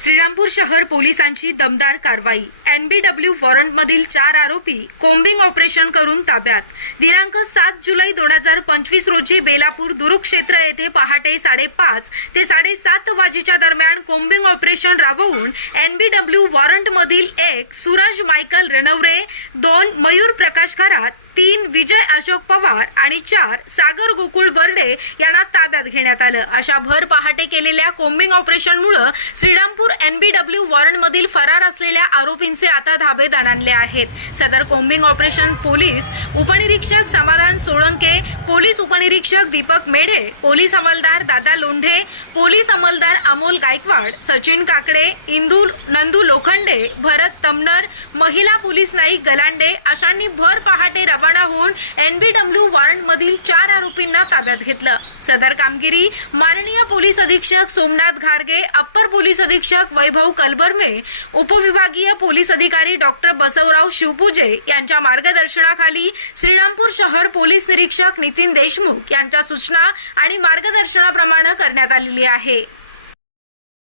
श्रीरामपूर शहर पोलिसांची दमदार कारवाई. एनबीडब्ल्यू वॉरंटमधील चार आरोपी कोम्बिंग ऑपरेशन करून ताब्यात. दिनांक सात जुलै दोन हजार पंचवीस रोजी बेलापूर दुरुक्षेत्र येथे पहाटे साडेपाच ते साडेसात वाजेच्या दरम्यान कोम्बिंग ऑपरेशन राबवून एनबीडब्ल्यू वॉरंटमधील एक सूरज मायकल रेनवरे दोन मयूर प्रकाश खरात तीन विजय अशोक पवार आणि चार सागर गोकुळ बर्डे यांना ताब्यात घेण्यात आलं. अशा भर पहाटे केलेल्या कोम्बिंग ऑपरेशनमुळे श्रीरामपूर एनबीडब्ल्यू वॉरंटमधील फरार असलेल्या आरोपींचे आता धाबे आणले आहेत. सदर कोम्बिंग ऑपरेशन पोलीस उपनिरीक्षक समाधान सोळंके पोलीस उपनिरीक्षक दीपक मेढे पोलीस हवालदार दादा लोंढे पोलीस अंमलदार अमोल गायकवाड सचिन काकडे इंदू नंदू लोखंडे भरत तमनर महिला पोलीस नाईक गलांडे अशांनी भर पहाटे रवाना होऊन एनबीडब्ल्यू वॉरंट मधील चार आरोपींना ताब्यात घेतलं. सदर कामगिरी माननीय पोलीस अधीक्षक सोमनाथ घारगे अप्पर पोलीस अधीक्षक वैभव कलबर्मे उपविभागीय पोलीस अधिकारी डॉक्टर बसवराव शिवपूजे यांच्या मार्गदर्शनाखाली श्रीरामपूर शहर पोलीस निरीक्षक नितीन देशमुख यांच्या सूचना आणि मार्गदर्शनाप्रमाणे करण्यात आलेली आहे.